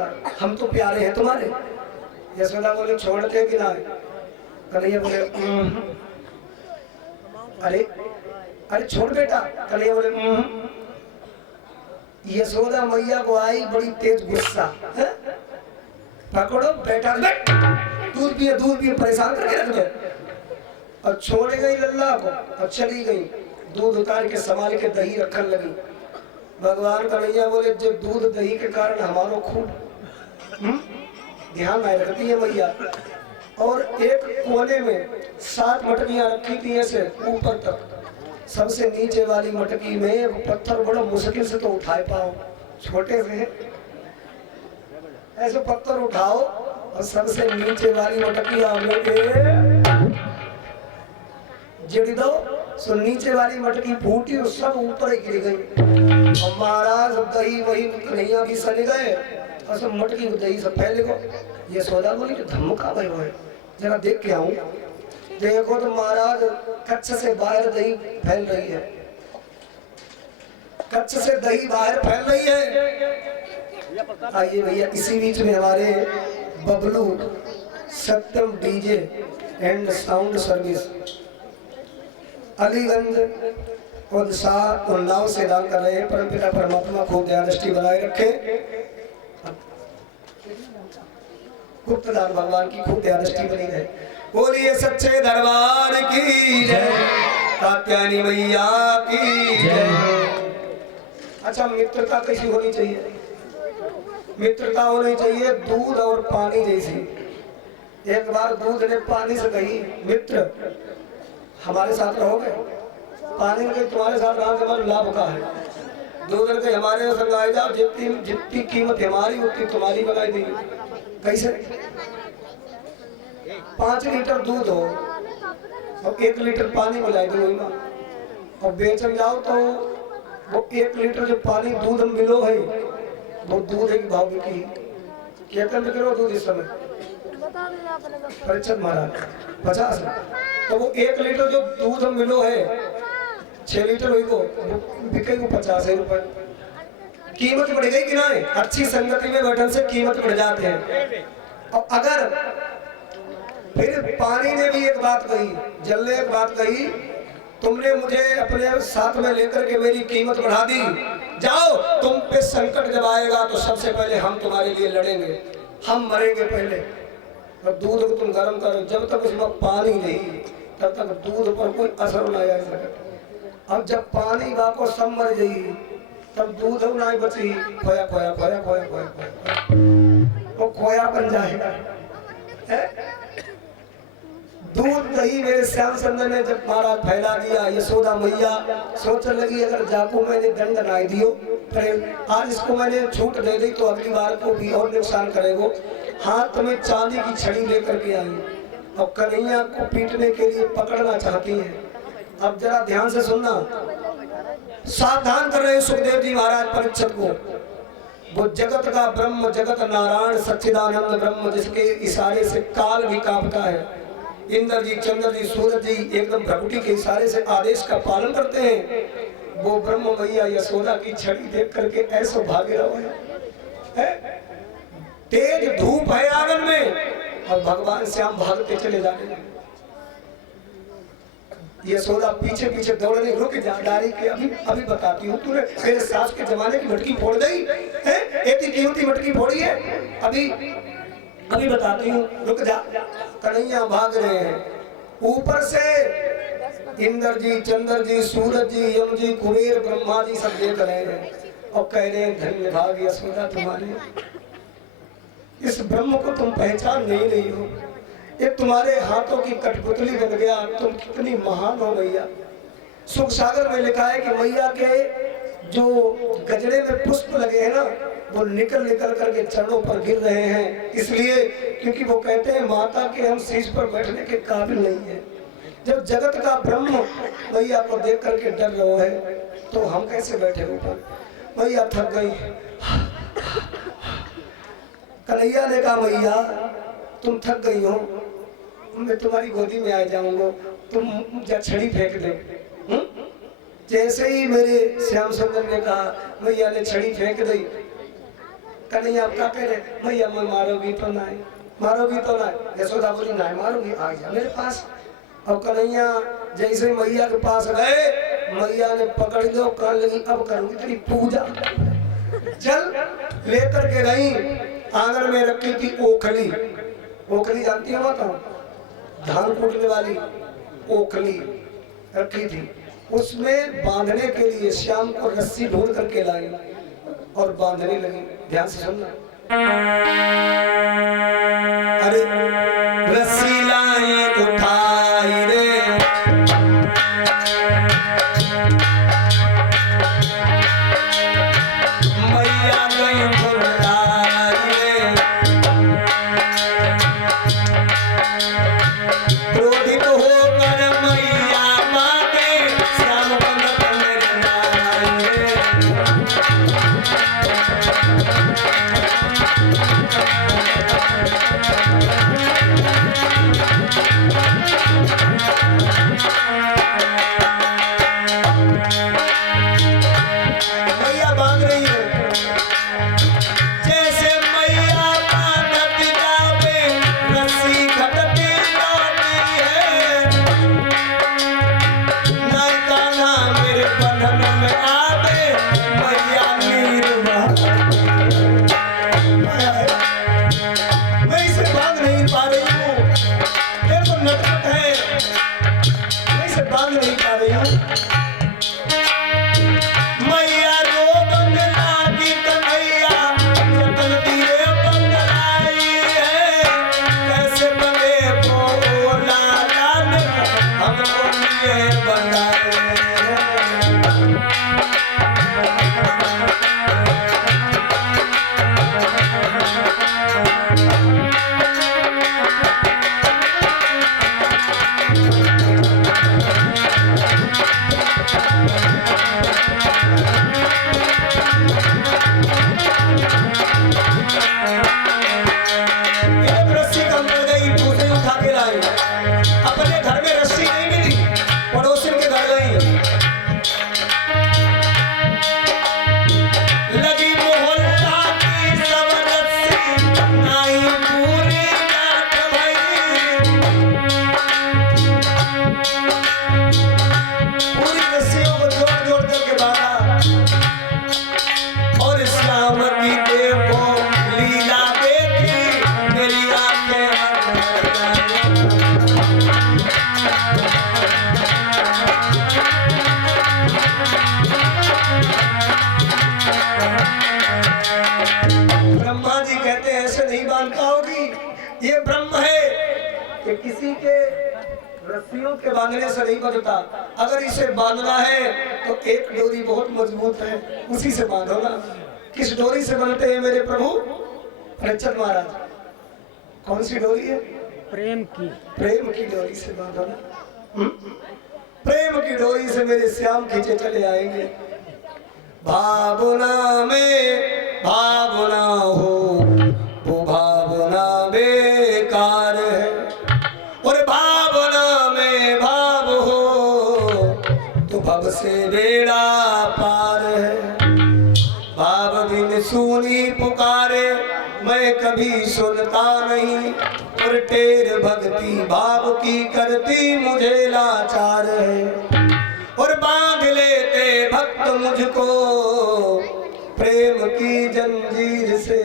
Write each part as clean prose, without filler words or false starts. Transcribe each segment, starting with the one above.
छोड़ना, हम तो प्यारे हैं तुम्हारे। यशोदा बोली छोड़ते कि ना? कन्हैया बोले अरे अरे छोड़ बेटा। कन्हैया बोले यशोदा मैया को आई बड़ी तेज गुस्सा, पकड़ो बेटा, दूध पिए परेशान करके रख दो। और छोड़ गई लल्ला को और चली गई, दूध उतार के संभाल के दही रखने लगी। भगवान कन्हैया बोले जब दूध दही के कारण हमारो खूब ध्यान नहीं रखती है मैया। और एक कोने में 7 मटकियां रखी थी ऐसे ऊपर तक, सबसे नीचे वाली मटकी में पत्थर बड़ा मुश्किल से तो उठाए पाओ, छोटे से ऐसे पत्थर उठाओ और सबसे नीचे वाली मटकी जिड़ दो, सो नीचे वाली मटकी फूटी और सब ऊपर ही गिर गई। और महाराज दही वही कन्हैया भी सड़ गए और सब मटकी दही सब फैल गए। ये सौदा बोली कि धमका गए हुए जरा देख के आऊं। देखो तो महाराज कच्छ से बाहर दही फैल रही है, कच्छ से दही बाहर फैल रही है। आइए भैया, इसी बीच में हमारे Bablu Satyam DJ and sound service Aliganj Unnao से दान कर रहे हैं। परमपिता परमात्मा खूब दया दृष्टि बनाए रखे, गुप्तदान भगवान की खूब दया दृष्टि बनी रहे। बोलिए सच्चे दरबार की जय, कात्यायनी मैया की जय। अच्छा, मित्रता कैसी होनी चाहिए? मित्रता होनी चाहिए दूध और पानी जैसी। एक बार दूध ने पानी से कही मित्र हमारे साथ रहोगे? पानी ने कही तुम्हारे साथ रहने से हमारा लाभ का है। दूध ने कही हमारे संग आए जाओ, जितनी कीमत हमारी उतनी तुम्हारी बनाई देंगे। कैसे? 5 लीटर दूध हो और 1 लीटर पानी मिलाई दो और बेचन जाओ तो वो 1 लीटर जो पानी दूध मिलो है वो दूध एक भाव की क्या करो दूध इस समय परिचय महाराज 50, तो वो 1 लीटर जो दूध मिलो है 6 लीटर वही को बिकेगी 50 रुपए। कीमत बढ़ गई कि नहीं? अच्छी संगति में बैठने से कीमत बढ़ जाते हैं। और अगर फिर पानी ने भी एक बात कही, जल ने एक बात कही, तुमने मुझे अपने साथ में लेकर के मेरी कीमत बढ़ा दी, जाओ तुम पे संकट जब आएगा तो सबसे पहले हम तुम्हारे लिए लड़ेंगे, हम मरेंगे पहले। और दूध को तुम गर्म करो, जब तक उसमें पानी नहीं तब तक दूध पर कोई असर न आए सके। अब जब पानी वाको सब मर जाएगी तब दूध नहीं बची, खोया खोया खोया खोया खोया खोया वो खोया बन जाएगा। दूध दही मेरे श्याम सुंदर ने जब महाराज फैला दिया, यशोदा मैया सोचने लगी अगर जाको मैंने दंड ना दियो, आज इसको मैंने छूट दे दी तो अगली बार को भी और नुकसान करेगो। हाथ में चांदी की छड़ी लेकर के आई और कन्हैया को पीटने के लिए पकड़ना चाहती है। अब जरा ध्यान से सुनना, सावधान कर रहे हैं सुखदेव जी महाराज परीक्षित को। वो जगत का ब्रह्म, जगत नारायण सच्चिदानंद ब्रह्म, जिसके इशारे से काल भी कांपता है। इंद्र जी, चंद्र जी, सूरज जी एकदम भ्रकुटी के इशारे से आदेश का पालन करते हैं। वो ब्रह्म मैया यशोदा की छड़ी देख करके ऐसा भागे रहो है। तेज धूप है आंगन में और भगवान श्याम भागते चले जाने लगे। यशोदा पीछे पीछे दौड़ने, रुक जा डारी के अभी बताती हूँ, तूने मेरे सास के जमाने की मटकी फोड़ गई है, इतनी कीमती मटकी फोड़ी है, अभी बताती हूँ, रुक जा। कन्हैया भाग रहे हैं, ऊपर से इंद्र जी, चंद्र जी, सूरज जी, यम जी, कुबेर, ब्रह्मा जी सब देख रहे हैं और कह रहे हैं धन्य भाग यशोदा तुम्हारे, इस ब्रह्म को तुम पहचान नहीं हो, ये तुम्हारे हाथों की कठपुतली बन गया, तुम कितनी महान हो मैया। सुख सागर में लिखा है कि मैया के जो गजरे में पुष्प लगे हैं ना वो निकल करके चरणों पर गिर रहे हैं, इसलिए क्योंकि वो कहते हैं माता के हम शीश पर बैठने के काबिल नहीं है। जब जगत का ब्रह्म मैया को देख करके डर रहे है तो हम कैसे बैठे ऊपर। मैया थक गई। कन्हैया ने कहा मैया तुम थक गई हो, मैं तुम्हारी गोदी में आ जाऊंगा, तुम छड़ी फेंक दे। जैसे ही मेरे श्याम सुंदर ने कहा मैया ने छड़ी फेंक दी, कन्हैया क्या कह रहे, मैया मैं मारोगी तो नहीं, मारोगी तो नहीं। यशोदा बोली नहीं मारूंगी, आ जा मेरे पास। अब कन्हैया जैसे मैया के पास गए, मैया ने पकड़ लो, कर लगी अब करूंगी तेरी पूजा। चल लेकर के गई, आंगन में रखी थी ओखली। ओखली जानती हो माता, धान कूटने वाली ओखली रखी थी। उसमें बांधने के लिए श्याम को रस्सी ढूंढ करके लाई और बांधने लगी। ध्यान से सुनना, अरे रस्सी लाई उठाई रे, मैया गई घुराई रे, क्रोधित होकर मैया मांगे श्याम बन बनाई रे। मैया बांध रही है, जैसे मैया बांधती जावे रस्सी खटती जाती है, नाई कान्हा मेरे बंधन में आवे मैया निर्वाह। मैं इसे बांध नहीं पा रही हूँ, ये तो नटखट है, मैं इसे बांध नहीं पा रही हूँ। मैया रो बंगला की कन्हैया जतन दिए बंगलाई है, कैसे बने बोला लाल हमको लिए बनाए। रस्सी कम हो गई, दूसरी उठा के लाई। अपने घर में रस्सी नहीं मिली, पड़ोसी के घर गई, लगी मोहल्ला की सब रस्सी नाई पूरी रात भई। पूरी रस्सियों को जोड़ जोड़ करके बांधा और श्याम की देखो लीला देखी मेरी आंखें ब्रह्मा जी कहते हैं ऐसे नहीं बांध पाओगी, ये ब्रह्म है कि किसी के रस्सियों के बांधने से नहीं बनता। अगर इसे बांधना है तो एक डोरी बहुत मजबूत है, उसी से बांधो ना। किस डोरी से बनते हैं मेरे प्रभु परीक्षित महाराज? कौन सी डोरी है? प्रेम की। प्रेम की डोरी से बांधो ना। प्रेम की डोरी से मेरे श्याम खींचे चले आएंगे। भावना में भावना हो वो भावना बेकार है, और भावना में भाव हो तो भव से बेड़ा पार है। भाव बिन सुनी पुकारे मैं कभी सुनता नहीं, और टेर भक्ति भाव की करती मुझे लाचार है। और बांध लेते भक्त मुझको प्रेम की जंजीर से,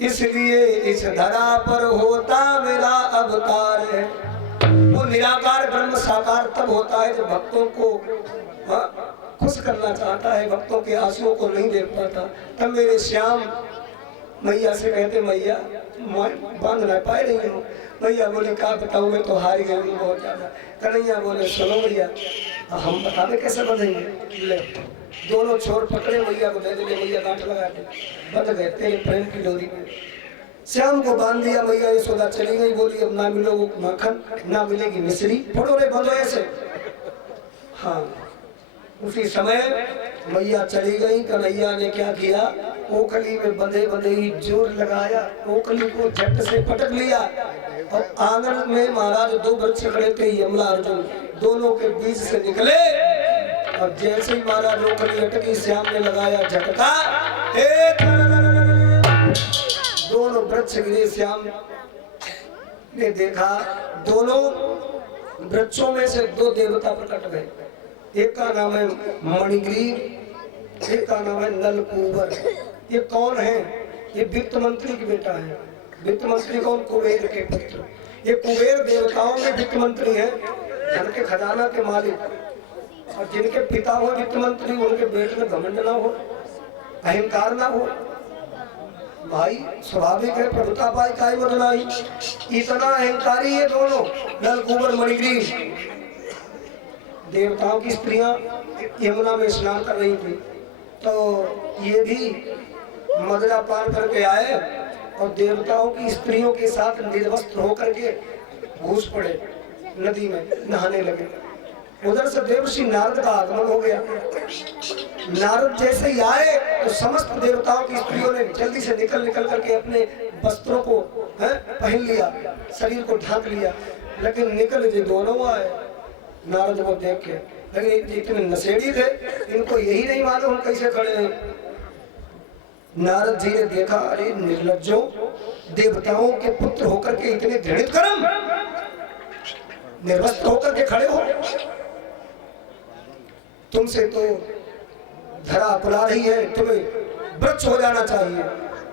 इसलिए इस धरा पर होता मेरा अवतार है। वो निराकार ब्रह्म साकार तब होता है जब भक्तों को खुश करना चाहता है, भक्तों के आंसुओं को नहीं देख पाता। तब मेरे श्याम मैया से कहते मैया मैं बांध ना पाए रही हूँ। मैया बोले क्या बताऊँ, मैं तो हार गई हूँ बहुत ज्यादा। कन्हैया बोले सुनो मैया हम बता दे कैसे बंधेंगे। ले दोनों छोर पकड़े, मैया को दे दे, मैया गांठ लगा दे, बंध गए तेरे प्रेम की डोरी में। श्याम को बांध दिया। मैया यशोदा चली गई, बोली अब ना मिलोगे माखन ना मिलेगी मिश्री, फोड़ो रे बंधो ऐसे। हाँ उसी समय मैया चली गई। कन्हैया ने क्या किया, ओखली में बंधे बंधे ही जोर लगाया, ओखली को झट से पटक लिया। और आंगन में महाराज दो वृक्ष खड़े थे, यमला अर्जुन, दोनों के बीच से निकले। और जैसे ही महाराज ओखली अटकी, श्याम ने लगाया झटका, वृक्ष गिरे श्याम ने देखा, दोनों वृक्षों में से दो देवता प्रकट गए। एक का नाम है मणिग्रीव, एक का नाम है नलकूबर। ये कौन है? ये वित्त मंत्री की बेटा है। वित्त मंत्री कौन? कुबेर के पुत्र। ये कुबेर देवताओं में वित्त मंत्री है, धन के खजाना के मालिक। और जिनके पिता हो वित्त मंत्री, उनके बेटे में घमंड ना हो, अहंकार ना हो। भाई स्वाभाविक है, प्रभुता पाई काय बदनाई। इतना अहंकारी ये दोनों, नलकूबर मणिग्रीव। देवताओं की स्त्रियां यमुना में स्नान कर रही थी, तो ये भी मदरा पान करके आए और देवताओं की स्त्रियों के साथ निर्वस्त्र होकर के घुस पड़े, नदी में नहाने लगे। उधर से देवर्षि नारद का आगमन हो गया। नारद जैसे ही आए तो समस्त देवताओं की स्त्रियों ने जल्दी से निकल करके अपने वस्त्रों को पहन लिया, शरीर को ढांक लिया। लेकिन निकल जो दोनों आए नारद को देख के, लेकिन इतने नशेड़ी थे, इनको यही नहीं मालूम कैसे खड़े हैं। नारद जी ने देखा, अरे निर्लज्जों, देवताओं के पुत्र होकर के इतने घृणित कर्म, निर्वस्त्र होकर के खड़े हो, तुमसे तो धरा अपना रही है, तुम्हें वृक्ष हो जाना चाहिए।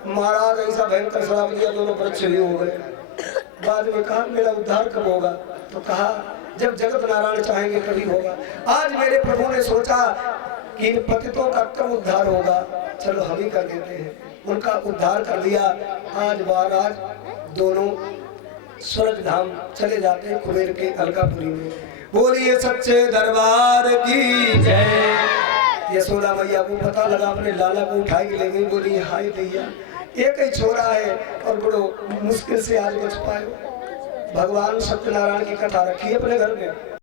महाराज ऐसा भयंकर श्राप दिया, दोनों वृक्ष भी हो गए। बाद में कहा मेरा उद्धार कब होगा? तो कहा जब जगत नारायण चाहेंगे तभी होगा। आज मेरे प्रभु ने सोचा कि इन पतितों का कब उद्धार होगा, चलो हम ही कर देते हैं। उनका उद्धार कर दिया। आज महाराज दोनों स्वर्ग धाम चले जाते हैं, कुबेर के अलकापुरी में। बोलिए सच्चे दरबार की जय। यशोदा मैया को पता लगा, अपने लाला को उठा के ले गई। बोली हाय दैया, एक ही छोरा है और बड़ो मुश्किल से आज बच पाए। भगवान सत्यनारायण की कथा रखी है अपने घर में।